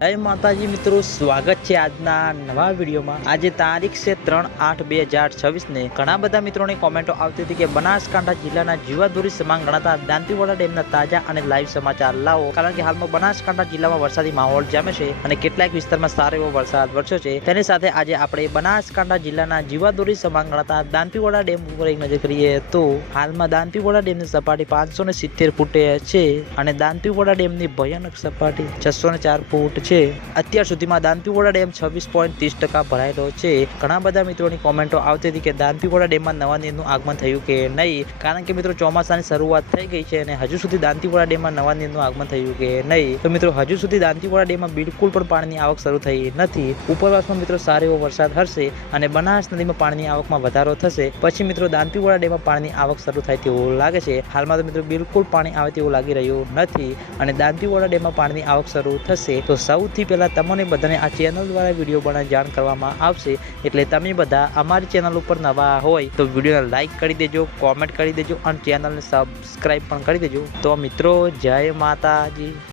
जय माताजी मित्रों, स्वागत है આજના નવા વિડીયોમાં। આજે તારીખ છે 3/8/2026 ને ઘણા બધા મિત્રોની કોમેન્ટો આવતી હતી કે બનાસકાંઠા જિલ્લાના જીવાદોરી સમાન ગણાતા દાંતીવાડા ડેમના તાજા અને લાઈવ સમાચાર લાવો, કારણ કે હાલમાં બનાસકાંઠા જિલ્લામાં વરસાદી માહોલ જામે છે અને કેટલાક વિસ્તારમાં સારો એવો વરસાદ વરસ્યો છે। તેની સાથે આજે આપણે બનાસકાંઠા જિલ્લાના જીવાદોરી સમાન ગણાતા દાંતીવાડા ડેમ ઉપર એક નજર કરીએ તો હાલમાં દાંતીવાડા ડેમની સપાટી 570 ફૂટે છે અને દાંતીવાડા ડેમની ભયાનક સપાટી 604 ફૂટ છે। અત્યાર સુધીમાં દાંતીવાડા ડેમ 26.30% ભરાયેલો છે। ઘણા બધા મિત્રોની કોમેન્ટો આવતી હતી કે દાંતીવાડા ડેમમાં નવા નીરનું આગમન થયું કે નહીં, કારણ કે મિત્રો ચોમાસાની શરૂઆત થઈ ગઈ છે અને હજુ સુધી દાંતીવાડા ડેમમાં નવા નીરનું આગમન થયું કે નહીં। તો મિત્રો હજુ સુધી દાંતીવાડા ડેમમાં બિલકુલ પણ પાણીની આવક શરૂ થઈ નથી। ઉપરવાસમાં મિત્રો સારો એવો વરસાદ હશે અને બનાસ નદીમાં પાણીની આવકમાં વધારો થશે, પછી મિત્રો દાંતીવાડા ડેમમાં પાણીની આવક શરૂ થાય તેવું લાગે છે। હાલમાં તો મિત્રો બિલકુલ પાણી આવે તેવું લાગી રહ્યું નથી અને દાંતીવાડા ડેમમાં પાણીની આવક શરૂ થશે તો સૌથી પહેલા તમને બધાને આ ચેનલ દ્વારા વિડીયો બનાવી જાણ કરવામાં આવશે। એટલે તમે બધા અમારી ચેનલ ઉપર નવા હોય તો વિડીયોને લાઈક કરી દેજો, કોમેન્ટ કરી દેજો અને ચેનલને સબસ્ક્રાઈબ પણ કરી દેજો। તો મિત્રો, જય માતાજી।